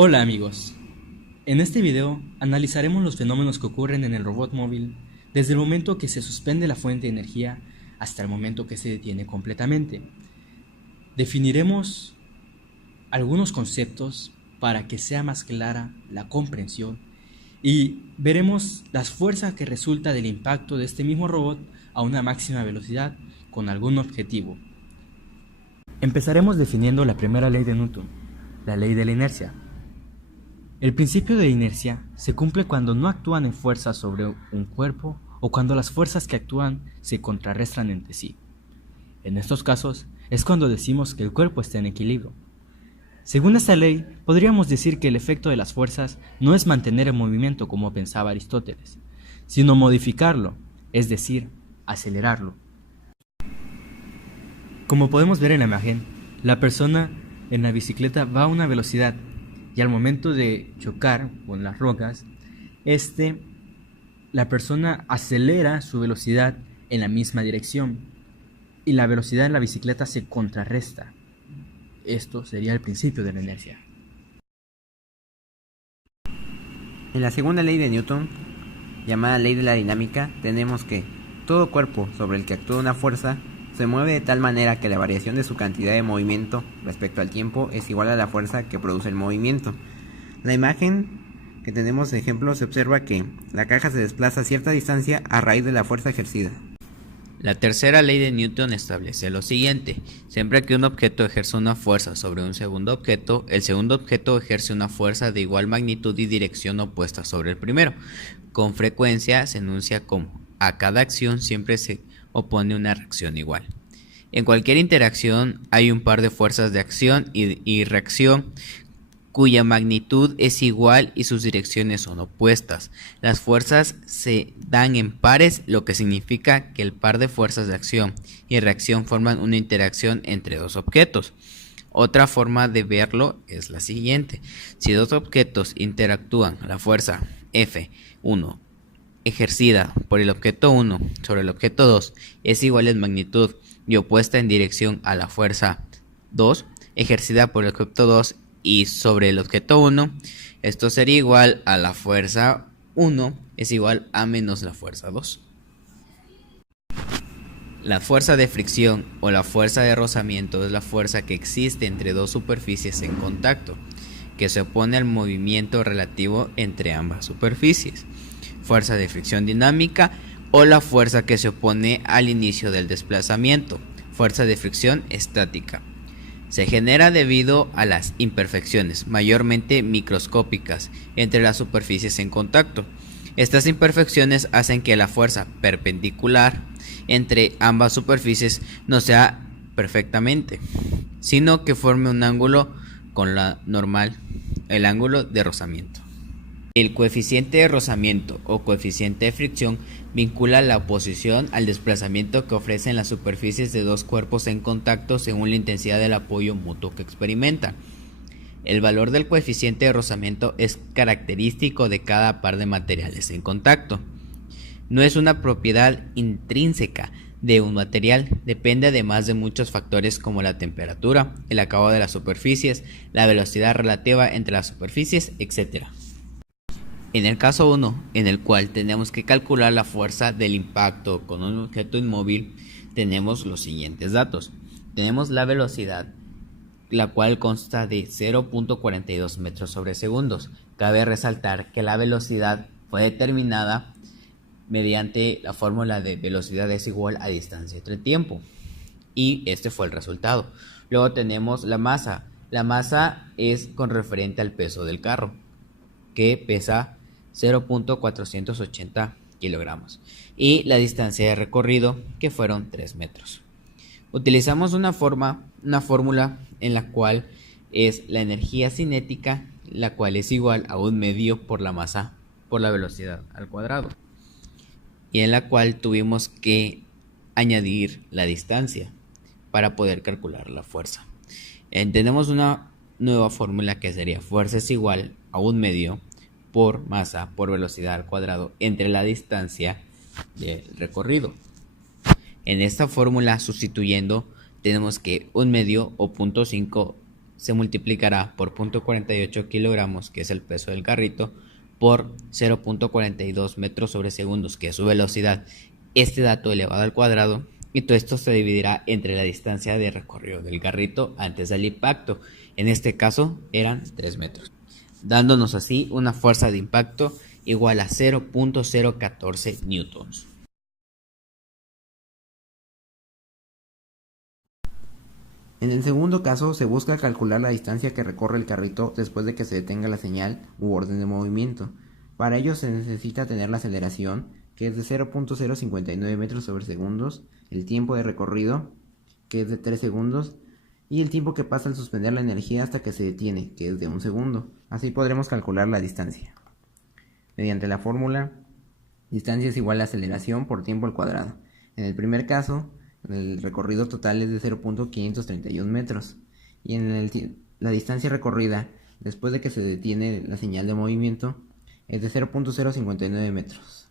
Hola amigos, en este video analizaremos los fenómenos que ocurren en el robot móvil desde el momento que se suspende la fuente de energía hasta el momento que se detiene completamente. Definiremos algunos conceptos para que sea más clara la comprensión y veremos las fuerzas que resulta del impacto de este mismo robot a una máxima velocidad con algún objetivo. Empezaremos definiendo la primera ley de Newton, la ley de la inercia. El principio de inercia se cumple cuando no actúan en fuerza sobre un cuerpo o cuando las fuerzas que actúan se contrarrestan entre sí. En estos casos es cuando decimos que el cuerpo está en equilibrio. Según esta ley, podríamos decir que el efecto de las fuerzas no es mantener el movimiento como pensaba Aristóteles, sino modificarlo, es decir, acelerarlo. Como podemos ver en la imagen, la persona en la bicicleta va a una velocidad y al momento de chocar con las rocas, la persona acelera su velocidad en la misma dirección y la velocidad de la bicicleta se contrarresta. Esto sería el principio de la inercia. En la segunda ley de Newton, llamada ley de la dinámica, tenemos que todo cuerpo sobre el que actúa una fuerza se mueve de tal manera que la variación de su cantidad de movimiento respecto al tiempo es igual a la fuerza que produce el movimiento. La imagen que tenemos de ejemplo se observa que la caja se desplaza a cierta distancia a raíz de la fuerza ejercida. La tercera ley de Newton establece lo siguiente: siempre que un objeto ejerce una fuerza sobre un segundo objeto, el segundo objeto ejerce una fuerza de igual magnitud y dirección opuesta sobre el primero. Con frecuencia se enuncia como: a cada acción siempre se opone una reacción igual. En cualquier interacción hay un par de fuerzas de acción y reacción cuya magnitud es igual y sus direcciones son opuestas. Las fuerzas se dan en pares, lo que significa que el par de fuerzas de acción y reacción forman una interacción entre dos objetos. Otra forma de verlo es la siguiente: si dos objetos interactúan, la fuerza F1 ejercida por el objeto 1 sobre el objeto 2 es igual en magnitud y opuesta en dirección a la fuerza 2 ejercida por el objeto 2 y sobre el objeto 1, esto sería igual a la fuerza 1 es igual a menos la fuerza 2. La fuerza de fricción o la fuerza de rozamiento es la fuerza que existe entre dos superficies en contacto, que se opone al movimiento relativo entre ambas superficies. Fuerza de fricción dinámica o la fuerza que se opone al inicio del desplazamiento. Fuerza de fricción estática. Se genera debido a las imperfecciones, mayormente microscópicas, entre las superficies en contacto. Estas imperfecciones hacen que la fuerza perpendicular entre ambas superficies no sea perfectamente, sino que forme un ángulo con la normal, el ángulo de rozamiento. El coeficiente de rozamiento o coeficiente de fricción vincula la oposición al desplazamiento que ofrecen las superficies de dos cuerpos en contacto según la intensidad del apoyo mutuo que experimentan. El valor del coeficiente de rozamiento es característico de cada par de materiales en contacto. No es una propiedad intrínseca de un material, depende además de muchos factores como la temperatura, el acabado de las superficies, la velocidad relativa entre las superficies, etc. En el caso 1, en el cual tenemos que calcular la fuerza del impacto con un objeto inmóvil, tenemos los siguientes datos. Tenemos la velocidad, la cual consta de 0.42 metros sobre segundos. Cabe resaltar que la velocidad fue determinada mediante la fórmula de velocidad es igual a distancia entre tiempo. Y este fue el resultado. Luego tenemos la masa. La masa es con referente al peso del carro, que pesa 0.480 kilogramos, y la distancia de recorrido, que fueron 3 metros. Utilizamos una fórmula en la cual es la energía cinética, la cual es igual a 1/2 por la masa por la velocidad al cuadrado, y en la cual tuvimos que añadir la distancia para poder calcular la fuerza. Tenemos una nueva fórmula que sería fuerza es igual a 1/2 por masa por velocidad al cuadrado entre la distancia del recorrido. En esta fórmula, sustituyendo, tenemos que 1/2 o 0.5 se multiplicará por 0.48 kilogramos, que es el peso del carrito, por 0.42 metros sobre segundos, que es su velocidad, este dato elevado al cuadrado, y todo esto se dividirá entre la distancia de recorrido del carrito antes del impacto. En este caso eran 3 metros, dándonos así una fuerza de impacto igual a 0.014 newtons. En el segundo caso, se busca calcular la distancia que recorre el carrito después de que se detenga la señal u orden de movimiento. Para ello se necesita tener la aceleración, que es de 0.059 metros sobre segundos, el tiempo de recorrido, que es de 3 segundos, y el tiempo que pasa al suspender la energía hasta que se detiene, que es de 1 segundo. Así podremos calcular la distancia. Mediante la fórmula, distancia es igual a aceleración por tiempo al cuadrado. En el primer caso, el recorrido total es de 0.531 metros y la distancia recorrida después de que se detiene la señal de movimiento es de 0.059 metros.